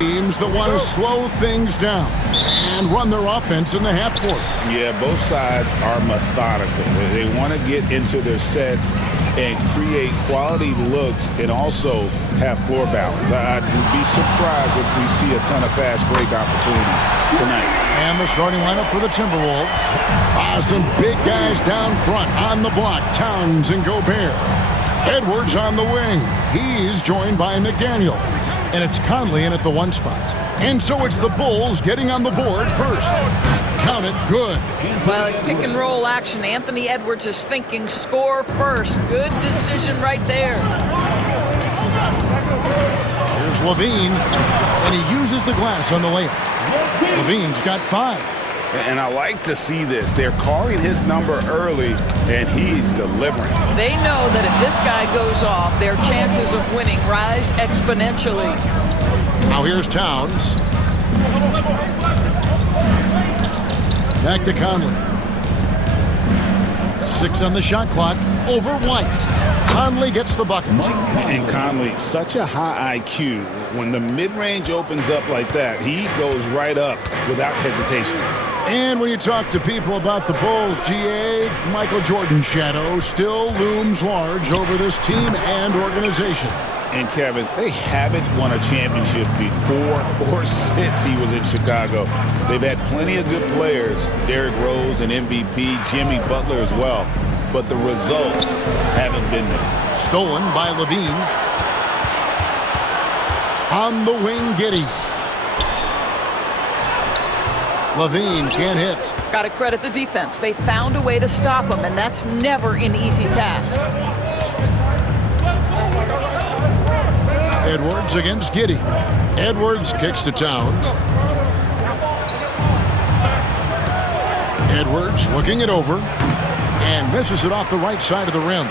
Teams that want to slow things down and run their offense in the half court. Yeah, both sides are methodical. They want to get into their sets and create quality looks and also have floor balance. I'd be surprised if we see a ton of fast break opportunities tonight. And the starting lineup for the Timberwolves. Some big guys down front on the block. Towns and Gobert. Edwards on the wing. He's joined by McDaniel. And it's Conley in at the 1 spot. And so it's the Bulls getting on the board first. Count it, good. Well, pick and roll action. Anthony Edwards is thinking score first. Good decision right there. Here's Levine, and he uses the glass on the layup. Levine's got 5. And I like to see this. They're calling his number early, and he's delivering. They know that if this guy goes off, their chances of winning rise exponentially. Now here's Towns. Back to Conley. 6 on the shot clock. Over White. Conley gets the bucket. And Conley, such a high IQ. When the mid-range opens up like that, he goes right up without hesitation. And when you talk to people about the Bulls, GA, Michael Jordan's shadow still looms large over this team and organization. And Kevin, they haven't won a championship before or since he was in Chicago. They've had plenty of good players, Derrick Rose and MVP, Jimmy Butler as well, but the results haven't been there. Stolen by Levine. On the wing, Giddey. Levine can't hit. Got to credit the defense. They found a way to stop him, and that's never an easy task. Edwards against Giddey. Edwards kicks to Towns. Edwards looking it over and misses it off the right side of the rim.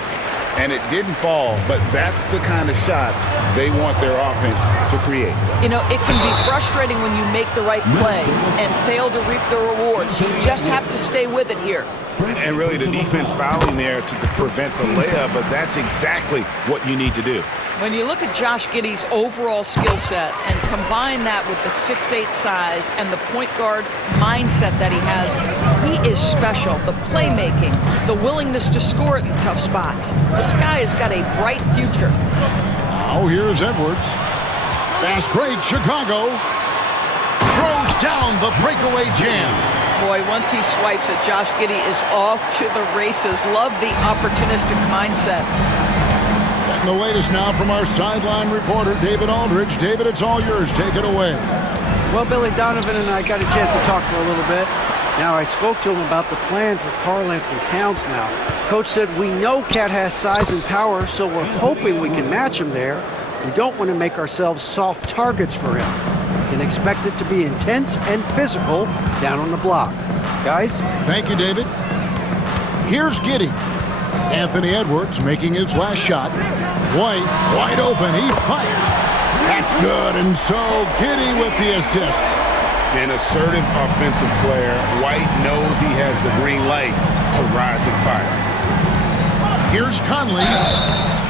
And it didn't fall, but that's the kind of shot they want their offense to create. You know, it can be frustrating when you make the right play and fail to reap the rewards. You just have to stay with it here. And really the defense fouling there to prevent the layup, but that's exactly what you need to do. When you look at Josh Giddey's overall skill set and combine that with the 6'8" size and the point guard mindset that he has, he is special. The playmaking, the willingness to score it in tough spots. This guy has got a bright future. Now here's Edwards. Fast break, Chicago. Throws down the breakaway jam. Boy, once he swipes it, Josh Giddey is off to the races. Love the opportunistic mindset. Getting the latest now from our sideline reporter, David Aldridge. David, it's all yours. Take it away. Well, Billy, Donovan and I got a chance to talk for a little bit. Now, I spoke to him about the plan for Karl-Anthony Towns now. Coach said, we know Cat has size and power, so we're hoping we can match him there. We don't want to make ourselves soft targets for him. You can expect it to be intense and physical down on the block. Guys? Thank you, David. Here's Giddey. Anthony Edwards making his last shot. White, wide open. He fires. That's good. And so Giddey with the assist. An assertive offensive player. White knows he has the green light to rise and fire. Here's Conley.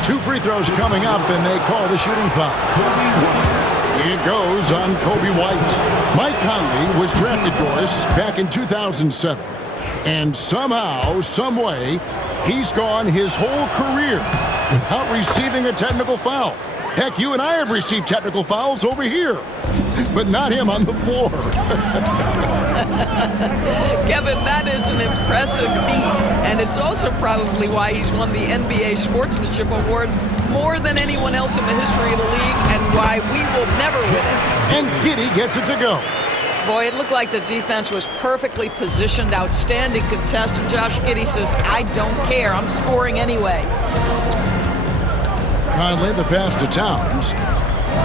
2 free throws coming up, and they call the shooting foul. It goes on Kobe White. Mike Conley was drafted, Doris, back in 2007. And somehow, some way, he's gone his whole career without receiving a technical foul. Heck, you and I have received technical fouls over here, but not him on the floor. Kevin, that is an impressive feat, and it's also probably why he's won the NBA Sportsmanship Award more than anyone else in the history of the league, and why we will never win it. And Giddey gets it to go. Boy, it looked like the defense was perfectly positioned, outstanding contest, and Josh Giddey says, I don't care, I'm scoring anyway. Conley, the pass to Towns.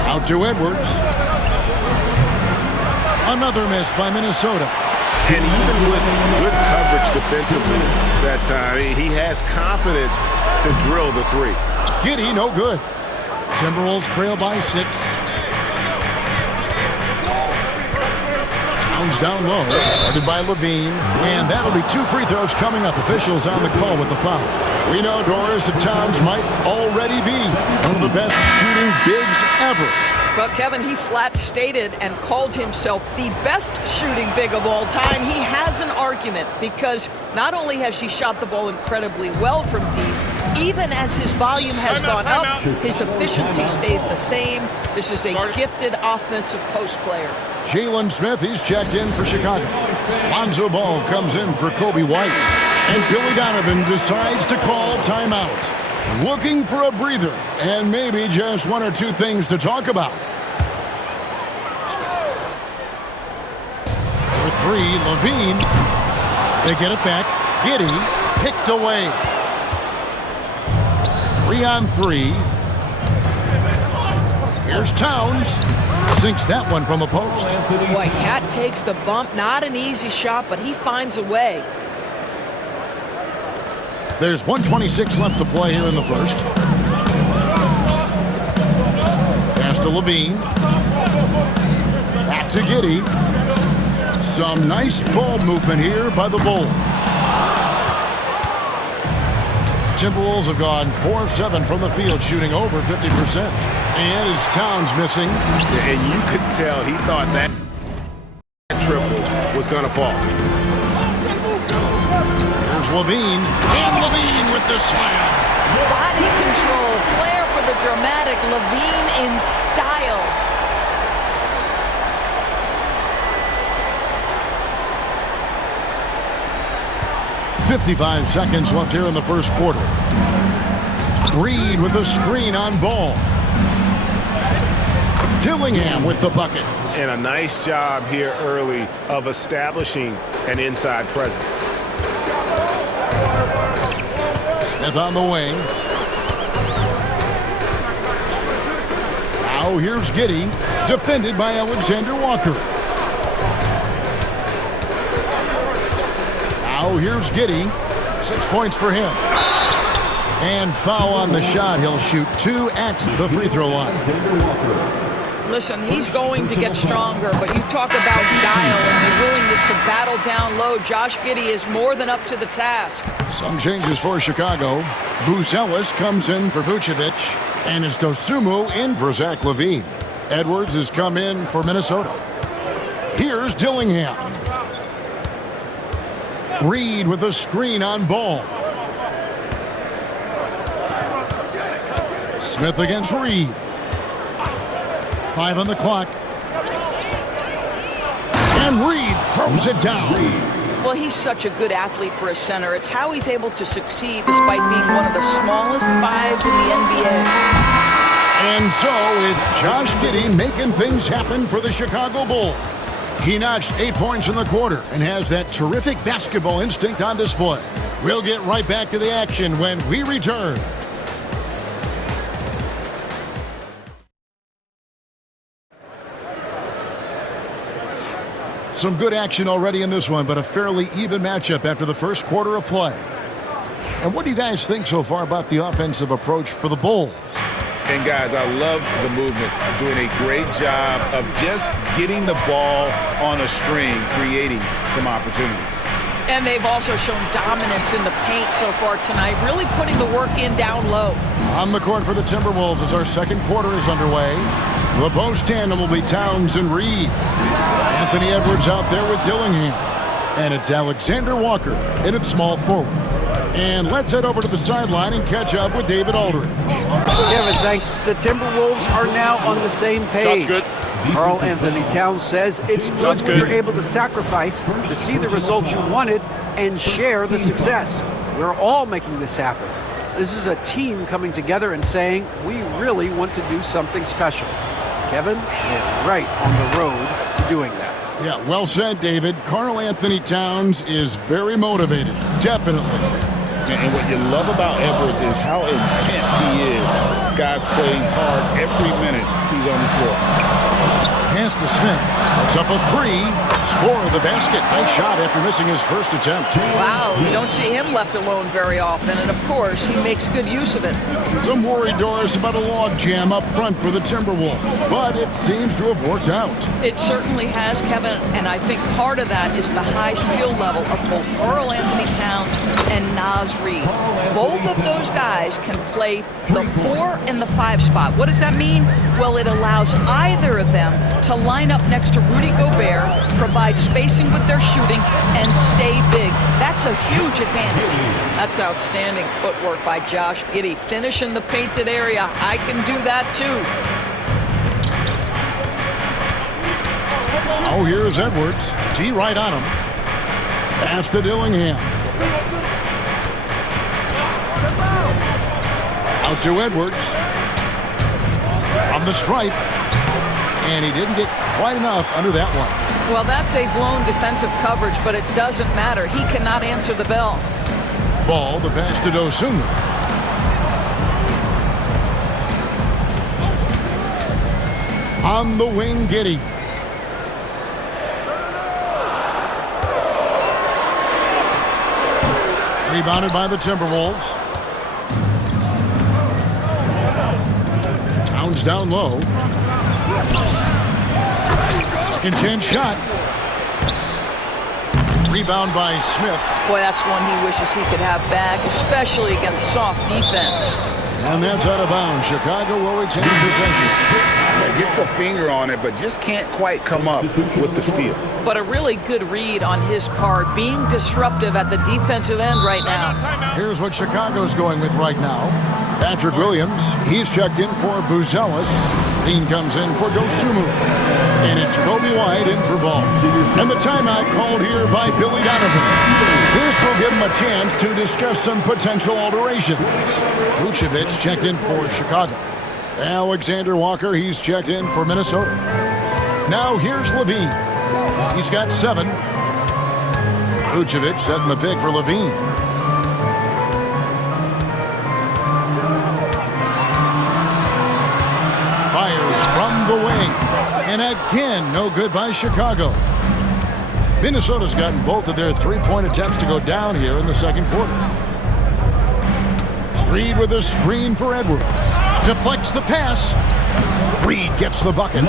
Out to Edwards. Another miss by Minnesota. And even with good coverage defensively that time, he has confidence to drill the 3. Giddey, no good. Timberwolves trail by 6. Towns down low, guarded by Levine, and that'll be 2 free throws coming up. Officials on the call with the foul. We know, Doris, that Towns might already be one of the best shooting bigs ever. Well, Kevin, he flat stated and called himself the best shooting big of all time. He has an argument because not only has he shot the ball incredibly well from deep, even as his volume has gone up, his efficiency stays the same. This is a gifted offensive post player. Jalen Smith, he's checked in for Chicago. Lonzo Ball comes in for Kobe White. And Billy Donovan decides to call timeout. Looking for a breather and maybe just one or two things to talk about. For three, Levine. They get it back. Giddey picked away. 3-on-3. Here's Towns. Sinks that one from the post. Boy, Cat takes the bump. Not an easy shot, but he finds a way. There's 1:26 left to play here in the first. Pass to Levine. Back to Giddey. Some nice ball movement here by the Bulls. Timberwolves have gone 4 of 7 from the field, shooting over 50%. And it's Towns missing. And you could tell he thought that triple was going to fall. There's Levine. And Levine with the slam. Body control, flair for the dramatic. Levine in style. .55 seconds left here in the first quarter. Reed with the screen on Ball. Dillingham with the bucket. And a nice job here early of establishing an inside presence. Smith on the wing. Now here's Giddey, defended by Alexander Walker. Now here's Giddey. 6 points for him. And foul on the shot. He'll shoot 2 at the free throw line. Listen, he's going to get stronger, but you talk about guile and the willingness to battle down low. Josh Giddey is more than up to the task. Some changes for Chicago. Bruce Ellis comes in for Vucevic, and it's Dosunmu in for Zach LaVine. Edwards has come in for Minnesota. Here's Dillingham. Reed with a screen on Ball. Smith against Reed. 5 on the clock. And Reed throws it down. Well, he's such a good athlete for a center. It's how he's able to succeed despite being one of the smallest fives in the NBA. And so it's Josh Giddey making things happen for the Chicago Bulls. He notched 8 points in the quarter and has that terrific basketball instinct on display. We'll get right back to the action when we return. Some good action already in this one, but a fairly even matchup after the first quarter of play. And what do you guys think so far about the offensive approach for the Bulls? And guys, I love the movement, doing a great job of just getting the ball on a string, creating some opportunities. And they've also shown dominance in the paint so far tonight, really putting the work in down low. On the court for the Timberwolves as our second quarter is underway. The post tandem will be Towns and Reed. Anthony Edwards out there with Dillingham. And it's Alexander Walker in its small forward. And let's head over to the sideline and catch up with David Aldridge. Kevin, thanks. The Timberwolves are now on the same page. Sounds good. Karl Anthony Towns says it's good when you're able to sacrifice to see the results you wanted and share the success. We're all making this happen. This is a team coming together and saying, we really want to do something special. Kevin, they're right on the road to doing that. Yeah, well said, David. Karl Anthony Towns is very motivated. Definitely. And what you love about Edwards is how intense he is. Guy plays hard every minute he's on the floor. Pass to Smith. That's up a 3. Score of the basket. Nice shot after missing his first attempt. Wow, you don't see him left alone very often, and of course, he makes good use of it. Some worry, Doris, about a log jam up front for the Timberwolves, but it seems to have worked out. It certainly has, Kevin, and I think part of that is the high skill level of both Karl Anthony Towns and Naz Reid. Both of those guys can play the 4 and the 5 spot. What does that mean? Well, it allows either of them to line up next to Rudy Gobert, provide spacing with their shooting, and stay big. That's a huge advantage. That's outstanding footwork by Josh Giddey. Finish in the painted area. I can do that too. Oh, here's Edwards. T right on him. Pass to Dillingham. Out to Edwards. From the stripe. And he didn't get quite enough under that one. Well, that's a blown defensive coverage, but it doesn't matter. He cannot answer the bell. Ball, the pass to Dosunmu. On the wing, Giddey. Rebounded by the Timberwolves. Towns down low. Second chance shot. Rebound by Smith. Boy, that's one he wishes he could have back, especially against soft defense. And that's out of bounds. Chicago will retain possession. Yeah, gets a finger on it, but just can't quite come up with the steal. But a really good read on his part, being disruptive at the defensive end right now. Here's what Chicago's going with right now. Patrick Williams, he's checked in for Buzelis. Dean comes in for Dosunmu. And it's Kobe White in for ball. And the timeout called here by Billy Donovan. This will give him a chance to discuss some potential alterations. Vucevic checked in for Chicago. Alexander Walker, he's checked in for Minnesota. Now here's Levine. He's got 7. Vucevic setting the pick for Levine. Fires from the wing. And again, no good by Chicago. Minnesota's gotten both of their three-point attempts to go down here in the second quarter. Reed with a screen for Edwards. Deflects the pass. Reed gets the bucket.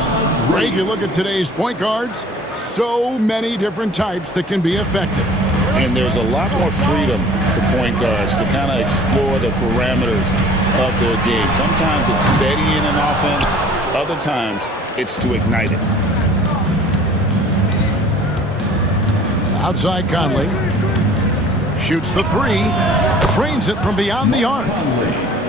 Greg, you look at today's point guards, so many different types that can be effective. And there's a lot more freedom for point guards to kind of explore the parameters of their game. Sometimes it's steadying an offense. Other times it's to ignite it. Outside Conley. Shoots the 3. Trains it from beyond the arc.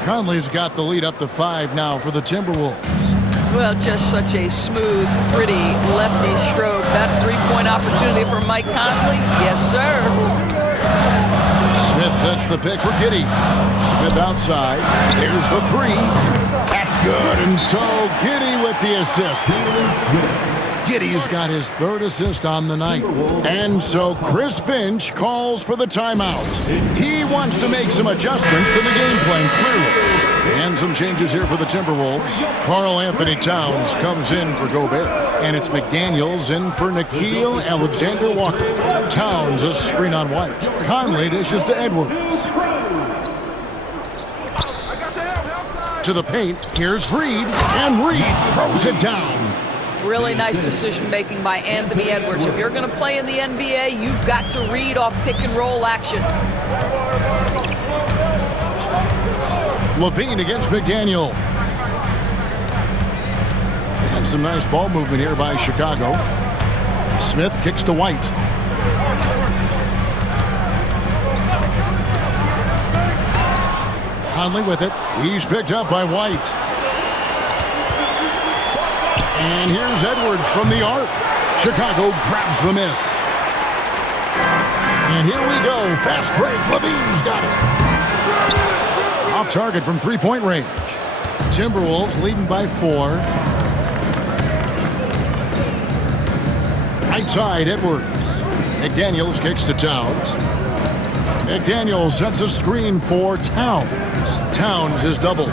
Conley's got the lead up to 5 now for the Timberwolves. Well, just such a smooth, pretty lefty stroke. That three-point opportunity for Mike Conley. Yes, sir. Smith sets the pick for Giddey. Smith outside. Here's the 3. That's good. And so Giddey with the assist. Giddey's got his 3rd assist on the night. And so Chris Finch calls for the timeout. He wants to make some adjustments to the game plan, clearly. And some changes here for the Timberwolves. Karl Anthony Towns comes in for Gobert. And it's McDaniels in for Nickeil Alexander-Walker. Towns a screen on White. Conley dishes to Edwards. To the paint, here's Reed. And Reed throws it down. Really nice decision-making by Anthony Edwards. If you're going to play in the NBA, you've got to read off pick-and-roll action. Levine against McDaniel. And some nice ball movement here by Chicago. Smith kicks to White. Conley with it. He's picked up by White. And here's Edwards from the arc. Chicago grabs the miss. And here we go. Fast break. Levine's got it. Off target from three-point range. Timberwolves leading by 4. Right side, Edwards. McDaniels kicks to Towns. McDaniels sets a screen for Towns. Towns is doubled.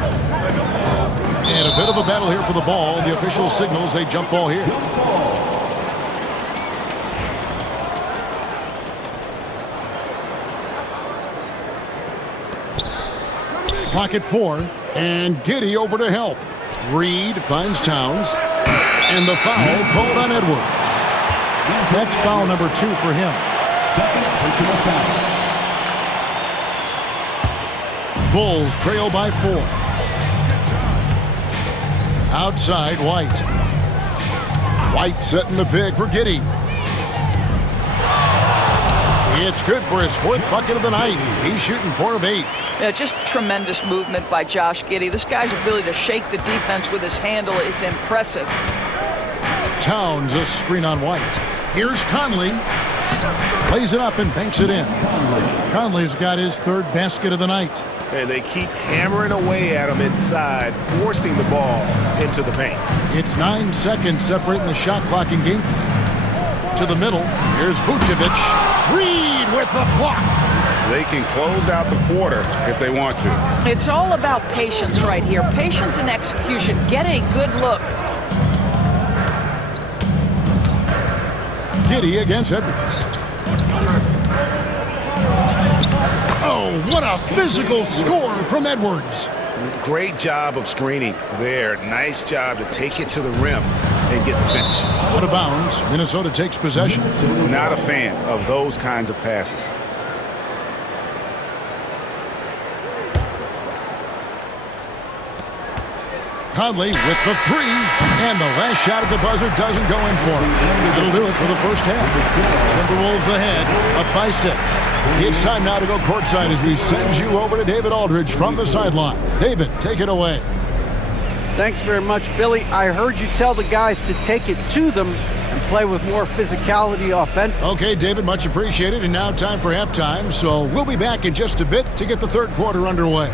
And a bit of a battle here for the ball. The official signals a jump ball here. Clock at 4. And Giddey over to help. Reed finds Towns. And the foul called on Edwards. That's foul number 2 for him. Bulls trail by 4. Outside, White. White setting the pick for Giddey. It's good for his 4th bucket of the night. He's shooting 4 of 8. Yeah, just tremendous movement by Josh Giddey. This guy's ability to shake the defense with his handle is impressive. Towns a screen on White. Here's Conley. Plays it up and banks it in. Conley's got his 3rd basket of the night. And they keep hammering away at him inside, forcing the ball into the paint. It's 9 seconds separating the shot clock and game clock. To the middle. Here's Vucevic. Reed with the block. They can close out the quarter if they want to. It's all about patience right here. Patience and execution. Get a good look. Giddey against Edwards. Oh, what a physical score from Edwards. Great job of screening there. Nice job to take it to the rim and get the finish. Out of bounds. Minnesota takes possession. Not a fan of those kinds of passes. Conley with the 3, and the last shot at the buzzer doesn't go in for him. That'll do it for the first half. Timberwolves ahead, up by 6. It's time now to go courtside as we send you over to David Aldridge from the sideline. David, take it away. Thanks very much, Billy. I heard you tell the guys to take it to them and play with more physicality offensively. Okay, David, much appreciated. And now time for halftime, so we'll be back in just a bit to get the 3rd quarter underway.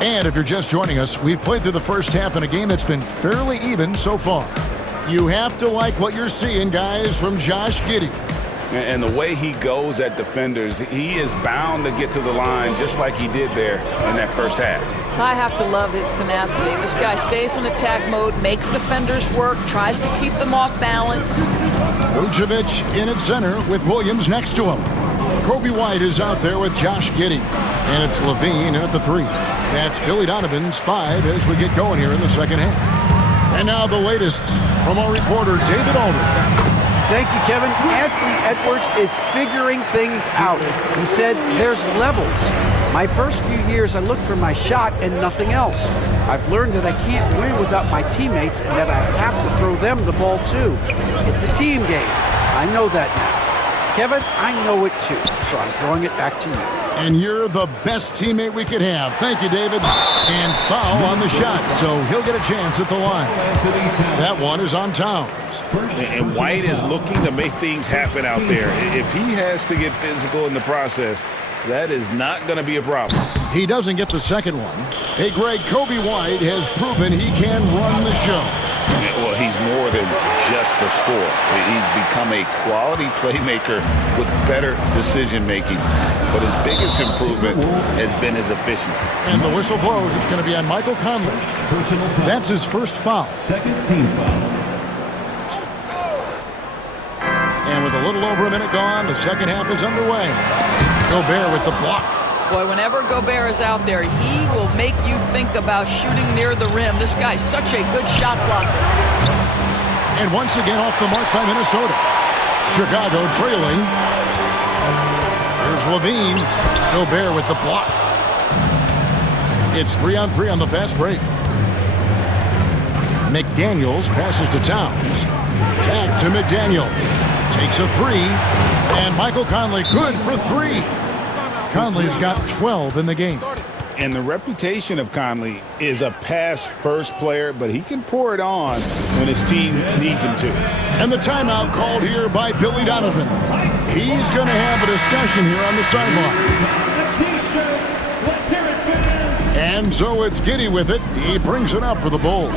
And if you're just joining us, we've played through the first half in a game that's been fairly even so far. You have to like what you're seeing, guys, from Josh Giddey. And the way he goes at defenders, he is bound to get to the line just like he did there in that first half. I have to love his tenacity. This guy stays in attack mode, makes defenders work, tries to keep them off balance. Vucevic in at center with Williams next to him. Kobe White is out there with Josh Giddey. And it's Levine in at the 3. That's Billy Donovan's 5 as we get going here in the second half. And now the latest from our reporter, David Aldridge. Thank you, Kevin. Anthony Edwards is figuring things out. He said there's levels. My first few years, I looked for my shot and nothing else. I've learned that I can't win without my teammates and that I have to throw them the ball too. It's a team game. I know that now. Kevin, I know it too, so I'm throwing it back to you. And you're the best teammate we could have. Thank you, David. And foul on the shot, so he'll get a chance at the line. That one is on Towns. And White is looking to make things happen out there. If he has to get physical in the process, that is not going to be a problem. He doesn't get the second one. Hey, Greg, Kobe White has proven he can run the show. Well, he's more than just a scorer. He's become a quality playmaker with better decision-making. But his biggest improvement has been his efficiency. And the whistle blows. It's going to be on Michael Conley. That's his first foul. Second team foul. And with a little over a minute gone, the second half is underway. Gobert with the block. Boy, whenever Gobert is out there, he will make you think about shooting near the rim. This guy's such a good shot blocker. And once again off the mark by Minnesota. Chicago trailing. Here's Levine. Gobert with the block. It's 3-on-3 on the fast break. McDaniels passes to Towns. Back to McDaniel. Takes a 3. And Michael Conley good for 3. Conley's got 12 in the game. And the reputation of Conley is a pass-first player, but he can pour it on when his team needs him to. And the timeout called here by Billy Donovan. He's going to have a discussion here on the sideline. And so it's Giddey with it. He brings it up for the Bulls.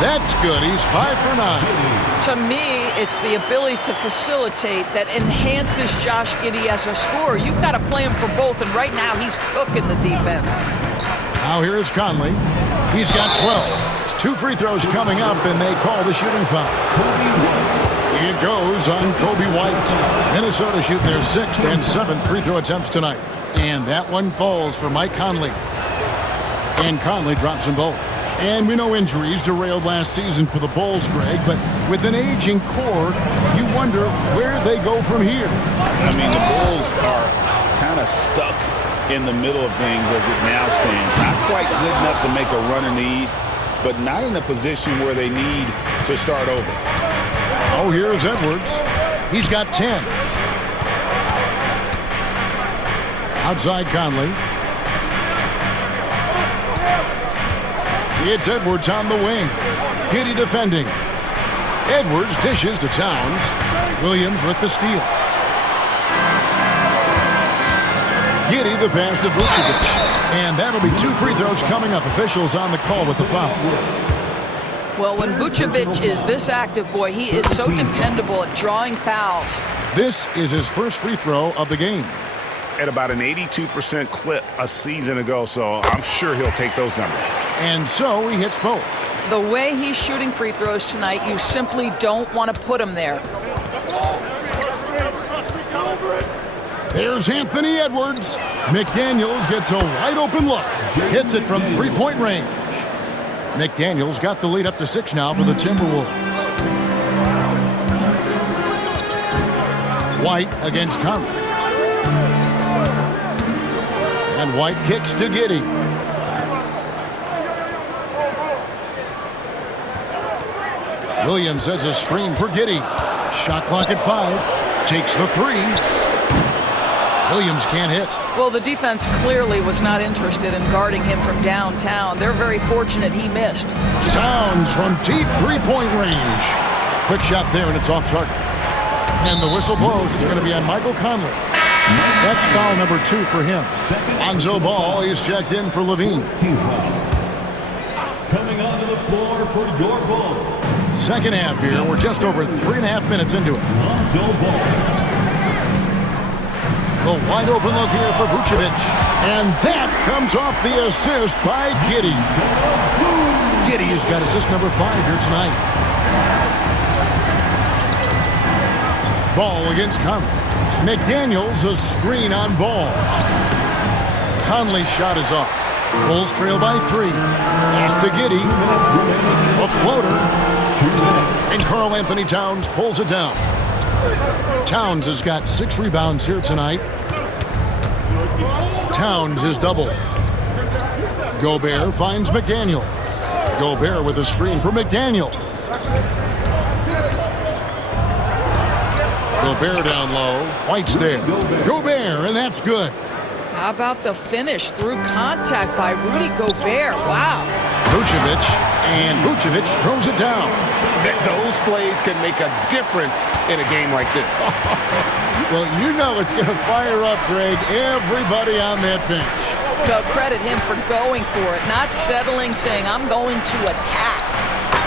That's good. He's 5 for 9. To me, it's the ability to facilitate that enhances Josh Giddey as a scorer. You've got to play him for both, and right now he's cooking the defense. Now here is Conley. He's got 12. 2 free throws coming up, and they call the shooting foul. It goes on Kobe White. Minnesota shoot their 6th and 7th free throw attempts tonight. And that one falls for Mike Conley. And Conley drops them both. And we know injuries derailed last season for the Bulls, Greg, but with an aging core, you wonder where they go from here. I mean, the Bulls are kind of stuck in the middle of things as it now stands. Not quite good enough to make a run in the East, but not in a position where they need to start over. Oh, here's Edwards. He's got 10. Outside Conley. It's Edwards on the wing. Giddey defending. Edwards dishes to Towns. Williams with the steal. Giddey the pass to Vucevic. And that'll be 2 free throws coming up. Officials on the call with the foul. Well, when Vucevic is this active, boy, he is so dependable at drawing fouls. This is his first free throw of the game. At about an 82% clip a season ago, so I'm sure he'll take those numbers. And so he hits both. The way he's shooting free throws tonight, you simply don't want to put him there. There's Anthony Edwards. McDaniels gets a wide open look. Hits it from 3-point range. McDaniels got the lead up to 6 now for the Timberwolves. White against Conley. And White kicks to Giddey. Williams sets a screen for Giddey. Shot clock at 5. Takes the 3. Williams can't hit. Well, the defense clearly was not interested in guarding him from downtown. They're very fortunate he missed. Towns from deep 3-point range. Quick shot there, and it's off target. And the whistle blows. It's going to be on Michael Conley. That's foul number 2 for him. Lonzo Ball is checked in for Levine. Coming onto the floor for your Bulls. Second half here. We're just over 3.5 minutes into it. Lonzo Ball. The wide open look here for Vucevic. And that comes off the assist by Giddey. Giddey's got assist number 5 here tonight. Ball against Conley. McDaniels a screen on Ball. Conley's shot is off. Bulls trail by 3. Pass to Giddey. A floater. And Karl Anthony Towns pulls it down. Towns has got 6 rebounds here tonight. Towns is double. Gobert finds McDaniels. Gobert with a screen for McDaniels. Gobert down low. White's there. Gobert, and that's good. How about the finish through contact by Rudy Gobert? Wow. Vucevic, and Vucevic throws it down. Those plays can make a difference in a game like this. Well, you know it's going to fire up, Greg, everybody on that bench. But credit him for going for it, not settling, saying, I'm going to attack.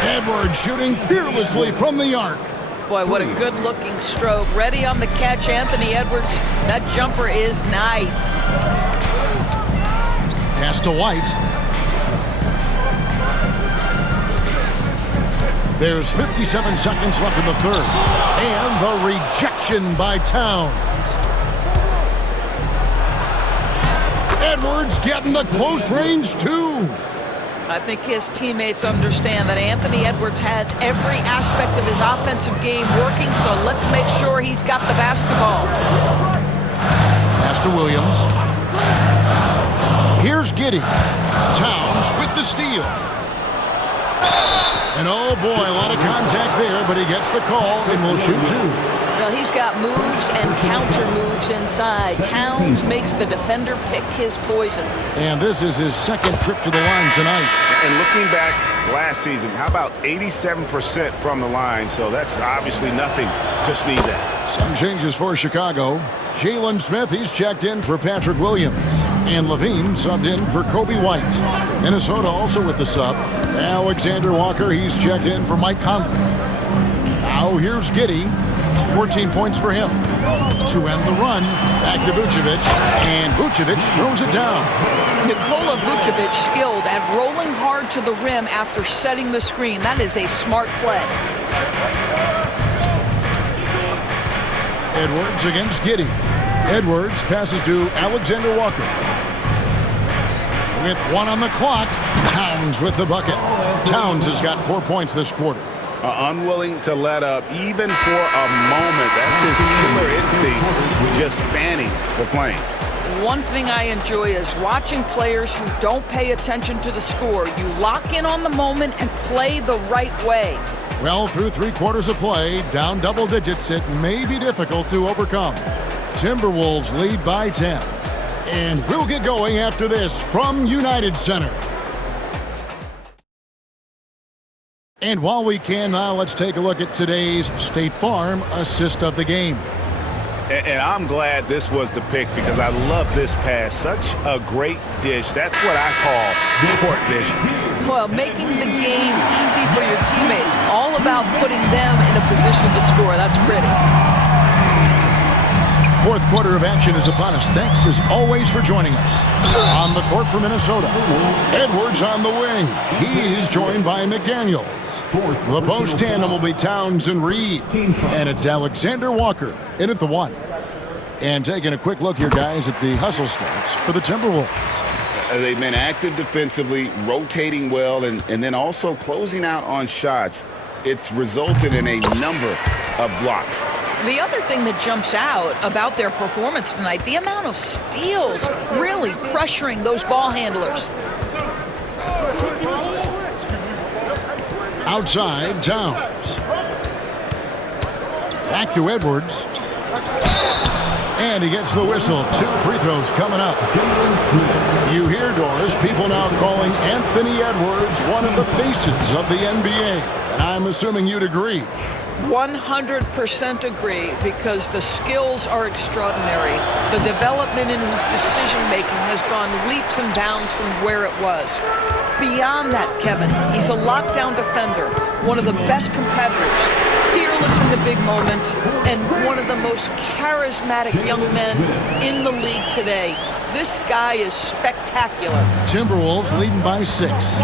Edwards shooting fearlessly from the arc. Boy, what a good-looking stroke. Ready on the catch, Anthony Edwards. That jumper is nice. Pass to White. There's 57 seconds left in the third. And the rejection by Towns. Edwards getting the close range, too. I think his teammates understand that Anthony Edwards has every aspect of his offensive game working, so let's make sure he's got the basketball. Pass to Williams. Here's Giddey. Towns with the steal. And oh boy, a lot of contact there, but he gets the call and will shoot 2. Well, he's got moves and counter moves inside. Towns makes the defender pick his poison. And this is his second trip to the line tonight. And looking back last season, how about 87% from the line? So that's obviously nothing to sneeze at. Some changes for Chicago. Jalen Smith, he's checked in for Patrick Williams. And Levine subbed in for Kobe White. Minnesota also with the sub. Alexander Walker, he's checked in for Mike Conley. Now here's Giddey. 14 points for him. To end the run, back to Vucevic. And Vucevic throws it down. Nikola Vucevic skilled at rolling hard to the rim after setting the screen. That is a smart play. Edwards against Giddey. Edwards passes to Alexander Walker. With 1 on the clock, Towns with the bucket. Towns has got 4 points this quarter. Unwilling to let up even for a moment. That's his killer instinct, just fanning the flame. One thing I enjoy is watching players who don't pay attention to the score. You lock in on the moment and play the right way. Well, through 3 quarters of play, down double digits, it may be difficult to overcome. Timberwolves lead by 10. And we'll get going after this from United Center. And while we can now, let's take a look at today's State Farm assist of the game. And I'm glad this was the pick because I love this pass. Such a great dish. That's what I call court vision. Well, making the game easy for your teammates. All about putting them in a position to score. That's pretty. 4th quarter of action is upon us. Thanks as always for joining us. On the court for Minnesota, Edwards on the wing. He's joined by McDaniels. The post tandem will be Towns and Reed. And it's Alexander Walker in at the 1. And taking a quick look here, guys, at the hustle stats for the Timberwolves. They've been active defensively, rotating well, and then also closing out on shots. It's resulted in a number of blocks. The other thing that jumps out about their performance tonight, the amount of steals really pressuring those ball handlers. Outside, Towns. Back to Edwards. And he gets the whistle. 2 free throws coming up. You hear, Doris, people now calling Anthony Edwards one of the faces of the NBA. And I'm assuming you'd agree. 100% agree, because the skills are extraordinary. The development in his decision-making has gone leaps and bounds from where it was. Beyond that, Kevin, he's a lockdown defender, one of the best competitors, fearless in the big moments, and one of the most charismatic young men in the league today. This guy is spectacular. Timberwolves leading by 6.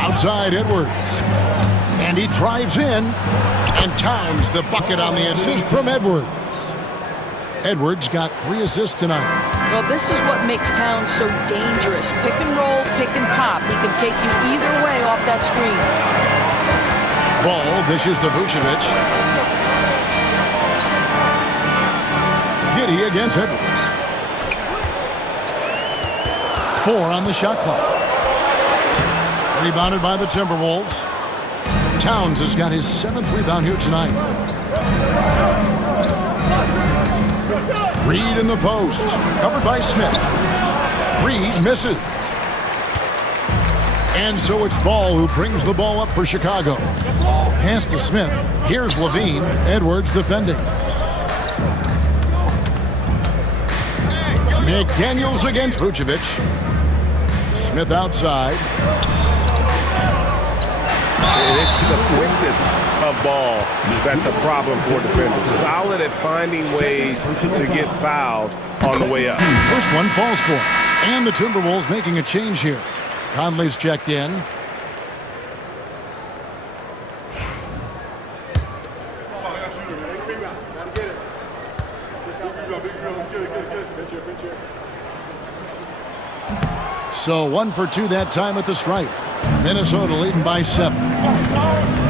Outside Edwards. And he drives in. And Towns the bucket on the assist from Edwards. Edwards got 3 assists tonight. Well, this is what makes Towns so dangerous. Pick and roll, pick and pop. He can take you either way off that screen. Ball dishes to Vucevic. Giddey against Edwards. 4 on the shot clock. Rebounded by the Timberwolves. Towns has got his 7th rebound here tonight. Reed in the post. Covered by Smith. Reed misses. And so it's Ball who brings the ball up for Chicago. Pass to Smith. Here's Levine. Edwards defending. McDaniels against Vucevic. Smith outside. It's the quickness of Ball that's a problem for defenders. Solid at finding ways to get fouled on the way up. First one falls for him. And the Timberwolves making a change here. Conley's checked in. So 1 for 2 that time at the stripe. Minnesota leading by 7.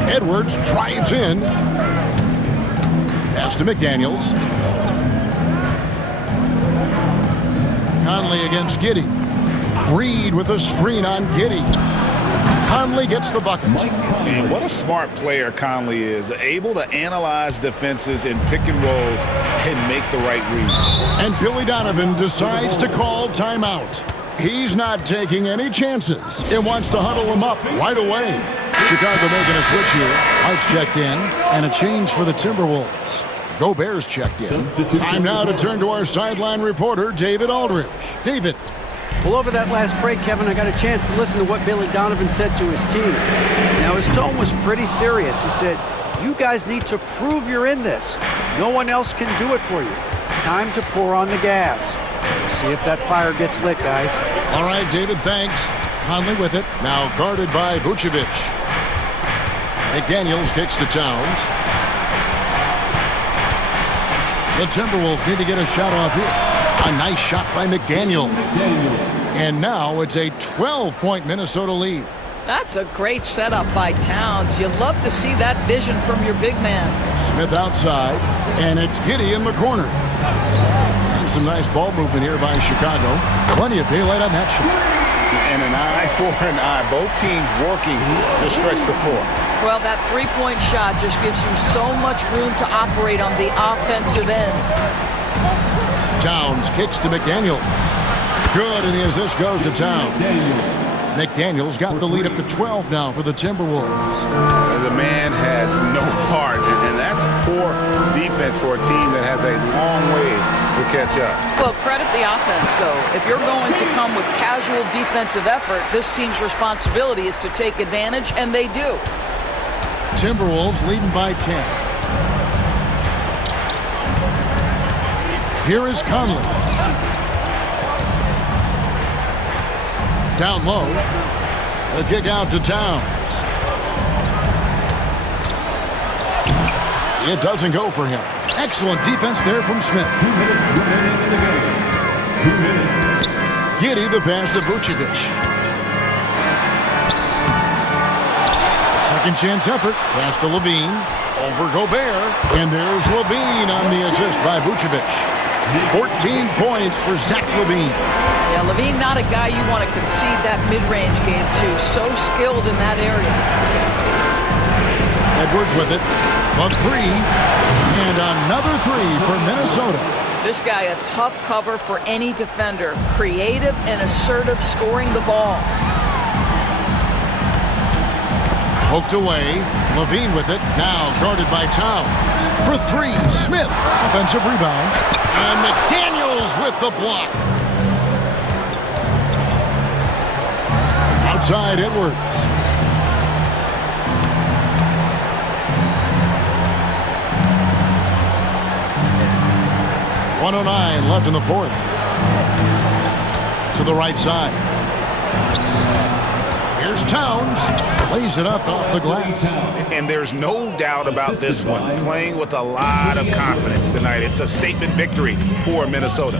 Edwards drives in. Pass to McDaniels. Conley against Giddey. Reed with a screen on Giddey. Conley gets the bucket. And what a smart player Conley is, able to analyze defenses in pick and rolls and make the right read. And Billy Donovan decides to call timeout. He's not taking any chances. It wants to huddle him up right away. Chicago making a switch here. White's checked in, and a change for the Timberwolves. Gobert's checked in. Time now to turn to our sideline reporter, David Aldridge. David. Well, over that last break, Kevin, I got a chance to listen to what Billy Donovan said to his team. Now, his tone was pretty serious. He said, you guys need to prove you're in this. No one else can do it for you. Time to pour on the gas. See if that fire gets lit, guys. All right, David, thanks. Conley with it. Now guarded by Vucevic. McDaniels kicks to Towns. The Timberwolves need to get a shot off here. A nice shot by McDaniels. And now it's a 12-point Minnesota lead. That's a great setup by Towns. You love to see that vision from your big man. Smith outside, and it's Giddey in the corner. And some nice ball movement here by Chicago. Plenty of daylight on that shot. And an eye for an eye. Both teams working to stretch the floor. Well, that three-point shot just gives you so much room to operate on the offensive end. Towns kicks to McDaniels. Good, and the assist goes to Towns. McDaniels got the lead up to 12 now for the Timberwolves. The man has no heart, and that's poor defense for a team that has a long way to catch up. Well, credit the offense, though. If you're going to come with casual defensive effort, this team's responsibility is to take advantage, and they do. Timberwolves leading by 10. Here is Conley. Down low. The kick out to Towns. It doesn't go for him. Excellent defense there from Smith. 2 minutes remaining in the game. 2 minutes. Giddey the pass to Vucevic. Second chance effort. Pass to Levine. Over Gobert. And there's Levine on the assist by Vucevic. 14 points for Zach Levine. Yeah, Levine not a guy you want to concede that mid-range game to. So skilled in that area. Edwards with it. A three. And another three for Minnesota. This guy a tough cover for any defender. Creative and assertive scoring the ball. Poked away. Levine with it. Now guarded by Towns. For three. Smith. Offensive rebound. And McDaniels with the block. Outside Edwards. .109 left in the fourth. To the right side. Here's Towns. Lays it up off the glass. And there's no doubt about this one. Playing with a lot of confidence tonight. It's a statement victory for Minnesota.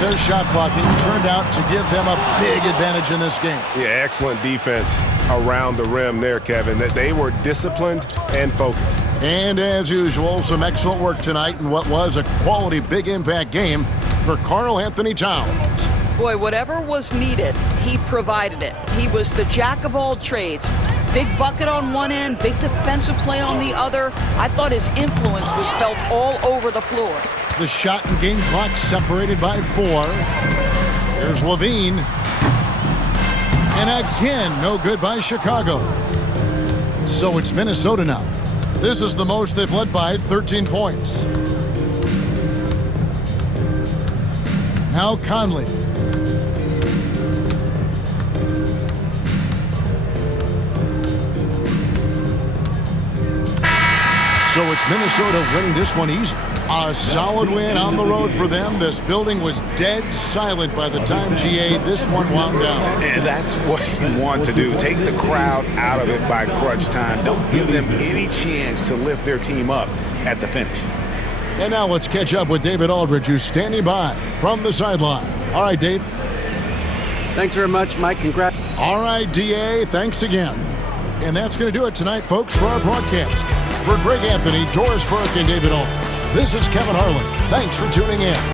Their shot blocking turned out to give them a big advantage in this game. Yeah, excellent defense around the rim there, Kevin. That they were disciplined and focused. And as usual, some excellent work tonight in what was a quality big impact game for Karl Anthony Towns. Boy, whatever was needed, he provided it. He was the jack of all trades. Big bucket on one end, big defensive play on the other. I thought his influence was felt all over the floor. The shot and game clock separated by 4. Here's Levine. And again, no good by Chicago. So it's Minnesota now. This is the most they've led by 13 points. Now Conley. So it's Minnesota winning this one easy. A solid win on the road for them. This building was dead silent by the time, GA, this one wound down. And that's what you want to do. Take the crowd out of it by crunch time. Don't give them any chance to lift their team up at the finish. And now let's catch up with David Aldridge, who's standing by from the sideline. All right, Dave. Thanks very much, Mike. Congrats. All right, DA, thanks again. And that's going to do it tonight, folks, for our broadcast. For Greg Anthony, Doris Burke, and David Aldridge, this is Kevin Harlan. Thanks for tuning in.